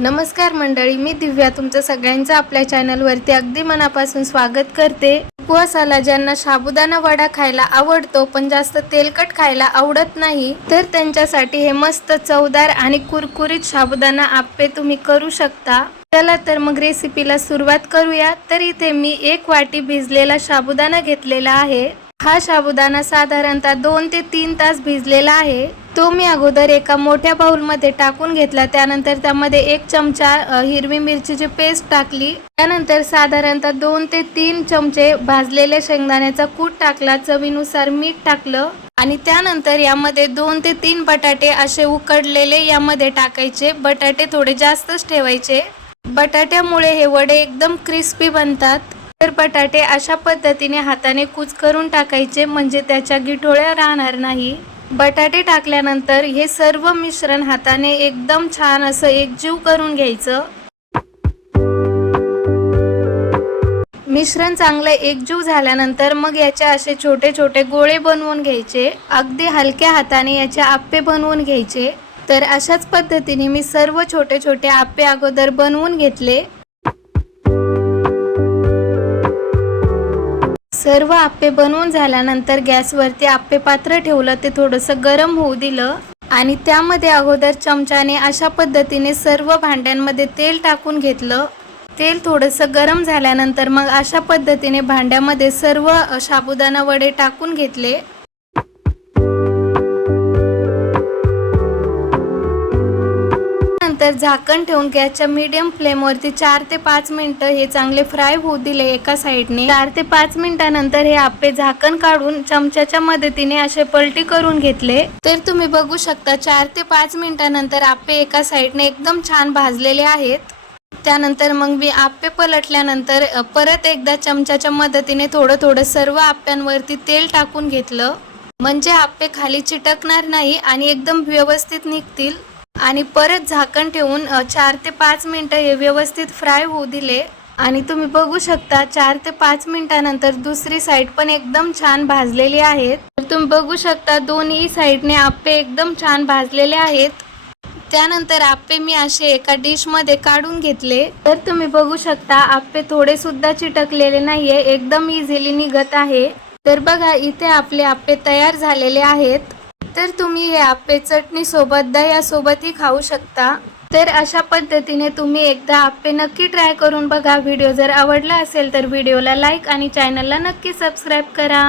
नमस्कार मंडळी, मी दिव्या तुमचं सगळ्यांचं आपल्या चॅनलवरती अगदी मनापासून स्वागत करते। उपवासाला ज्यांना साबुदाणा वडा खायला आवडतो पण जास्त तेलकट खायला आवडत नाही, तर त्यांच्यासाठी हे मस्त चवदार आणि कुरकुरीत साबुदाणा आप्पे तुम्ही करू शकता। चला तर मग रेसिपीला सुरुवात करूया। तर इथे मी 1 वाटी भिजलेला साबुदाणा घेतलेला आहे। हा साबुदाणा साधारणतः 2 ते 3 तास भिजलेला आहे। तो मी अगोदर एका मोठ्या बाउल मध्ये टाकून घेतला। त्यानंतर त्यामध्ये 1 चमचा हिरवी मिरचीची पेस्ट टाकली। त्यानंतर साधारणतः 2 ते 3 चमचे भाजलेले शेंगदाण्याचा कूट टाकला। चवीनुसार मीठ टाकलं आणि त्यानंतर यामध्ये 2 ते 3 बटाटे असे उकडलेले यामध्ये टाकायचे। बटाटे थोडे जास्तच ठेवायचे, बटाट्यामुळे हे वडे एकदम क्रिस्पी बनतात। तर बटाटे अशा पद्धतीने हाताने कुस्करून टाकायचे, म्हणजे त्याच्या गिठोळ्या राहणार नाही। बटाटे टाकल्यानंतर हे सर्व मिश्रण हाताने एकदम छान असं एकजीव करून घ्यायचं। मिश्रण चांगले एकजीव झाल्यानंतर मग याचे असे छोटे छोटे गोळे बनवून घ्यायचे। अगदी हलक्या हाताने याचे आप्पे बनवून घ्यायचे। तर अशाच पद्धतीने मी सर्व छोटे छोटे आप्पे अगोदर बनवून घेतले। सर्व आप्पे बनवून झाल्यानंतर गॅसवरती आप्पे पात्र ठेवलं, ते थोडंसं गरम होऊ दिलं आणि त्यामध्ये अगोदर चमच्याने अशा पद्धतीने सर्व भांड्यांमध्ये तेल टाकून घेतलं। तेल थोडंसं गरम झाल्यानंतर मग अशा पद्धतीने भांड्यामध्ये सर्व साबुदाणा वडे टाकून घेतले। नंतर झाकण ठेवून गॅसच्या मीडियम फ्लेमवरती 4 ते 5 मिनिटं हे चांगले फ्राय होऊ दिले एका साइडने। 4 ते 5 मिनिटांनंतर हे आप्पे झाकण काढून चमच्याच्या मदतीने असे पलटी करून घेतले। तर तुम्ही बघू शकता 4 ते 5 मिनिटांनंतर आप्पे एका साइडने एकदम छान भाजलेले आहेत। त्यानंतर मग मी आप्पे पलटल्यानंतर परत एकदा चमच्याच्या मदतीने थोडं थोडं सर्व आप्प्यांवरती तेल टाकून घेतलं, म्हणजे आप्पे खाली चिटकणार नाही आणि एकदम व्यवस्थित निघतील। आणि परत झाकण ठेवून 4 ते 5 मिनिटं हे व्यवस्थित फ्राय होऊ दिले आणि तुम्ही बघू शकता 4 ते 5 मिनिटांनंतर दुसरी साइड पण एकदम छान भाजलेली आहेत। तर तुम्ही बघू शकता दोन्ही साइडने आप्पे एकदम छान भाजलेले आहेत। त्यानंतर आप्पे मी असे एका डिश मध्ये काढून घेतले। तर तुम्ही बघू शकता आप्पे थोडे सुद्धा चिटकलेले नाहीये, एकदम इझिली निघत आहे। तर बघा इथे आपले आप्पे तयार झालेले आहेत। तर तुम्ही हे आप्पे चटणी सोबत दह्या सोबतही खाऊ शकता। तर अशा पद्धतीने तुम्ही एकदा आप्पे नक्की ट्राय करून बघा। व्हिडिओ जर आवडला असेल तर व्हिडिओला लाईक आणि चॅनलला नक्की सबस्क्राईब करा।